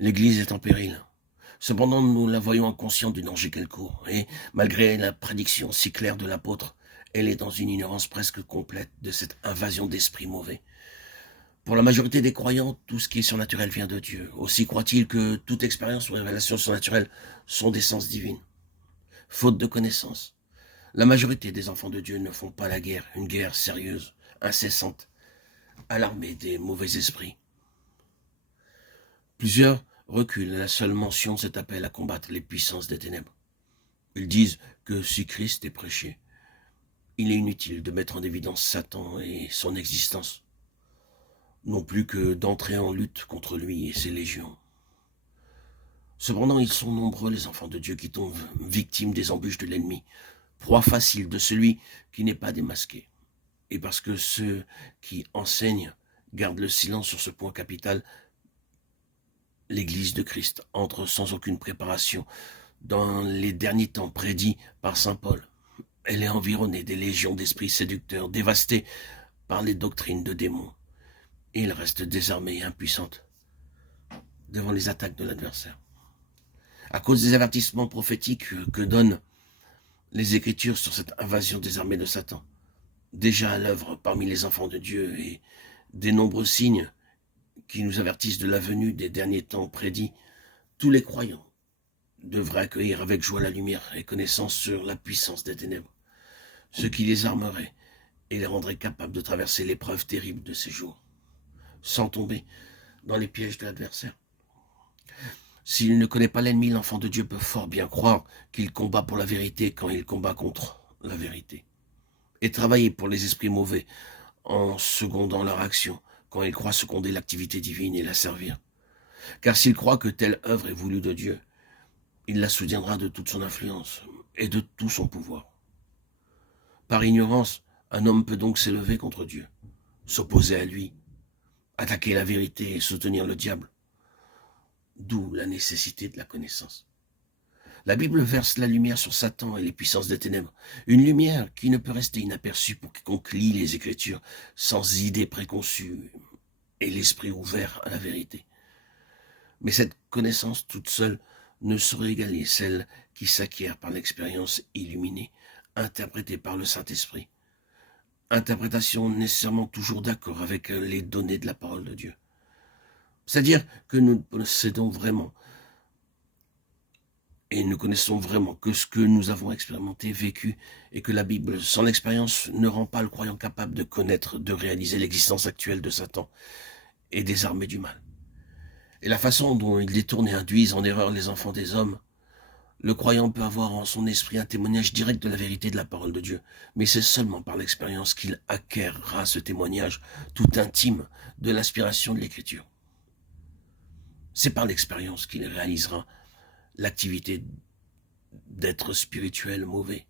L'Église est en péril. Cependant, nous la voyons inconsciente du danger qu'elle court, et malgré la prédiction si claire de l'apôtre, elle est dans une ignorance presque complète de cette invasion d'esprits mauvais. Pour la majorité des croyants, tout ce qui est surnaturel vient de Dieu. Aussi croient-ils que toute expérience ou révélation surnaturelle sont d'essence divine. Faute de connaissance, la majorité des enfants de Dieu ne font pas la guerre, une guerre sérieuse, incessante, à l'armée des mauvais esprits. Plusieurs reculent à la seule mention de cet appel à combattre les puissances des ténèbres. Ils disent que si Christ est prêché, il est inutile de mettre en évidence Satan et son existence, non plus que d'entrer en lutte contre lui et ses légions. Cependant, ils sont nombreux les enfants de Dieu qui tombent victimes des embûches de l'ennemi, proie facile de celui qui n'est pas démasqué. Et parce que ceux qui enseignent gardent le silence sur ce point capital, l'Église de Christ entre sans aucune préparation dans les derniers temps prédits par saint Paul. Elle est environnée des légions d'esprits séducteurs, dévastée par les doctrines de démons. Et elle reste désarmée et impuissante devant les attaques de l'adversaire. À cause des avertissements prophétiques que donnent les Écritures sur cette invasion des armées de Satan, déjà à l'œuvre parmi les enfants de Dieu, et des nombreux signes qui nous avertissent de la venue des derniers temps prédits, tous les croyants devraient accueillir avec joie la lumière et connaissance sur la puissance des ténèbres, ce qui les armerait et les rendrait capables de traverser l'épreuve terrible de ces jours, sans tomber dans les pièges de l'adversaire. S'il ne connaît pas l'ennemi, l'enfant de Dieu peut fort bien croire qu'il combat pour la vérité quand il combat contre la vérité, et travailler pour les esprits mauvais en secondant leur action quand il croit seconder l'activité divine et la servir. Car s'il croit que telle œuvre est voulue de Dieu, il la soutiendra de toute son influence et de tout son pouvoir. Par ignorance, un homme peut donc s'élever contre Dieu, s'opposer à lui, attaquer la vérité et soutenir le diable. D'où la nécessité de la connaissance. La Bible verse la lumière sur Satan et les puissances des ténèbres, une lumière qui ne peut rester inaperçue pour quiconque lit les Écritures sans idées préconçues et l'esprit ouvert à la vérité. Mais cette connaissance toute seule ne saurait égaler celle qui s'acquiert par l'expérience illuminée, interprétée par le Saint-Esprit. Interprétation nécessairement toujours d'accord avec les données de la parole de Dieu. C'est-à-dire que nous possédons vraiment et nous connaissons vraiment que ce que nous avons expérimenté, vécu, et que la Bible, sans l'expérience, ne rend pas le croyant capable de connaître, de réaliser l'existence actuelle de Satan et des armées du mal. Et la façon dont il détourne et induise en erreur les enfants des hommes, le croyant peut avoir en son esprit un témoignage direct de la vérité de la parole de Dieu, mais c'est seulement par l'expérience qu'il acquérera ce témoignage tout intime de l'inspiration de l'Écriture. C'est par l'expérience qu'il réalisera l'activité d'être spirituel mauvais.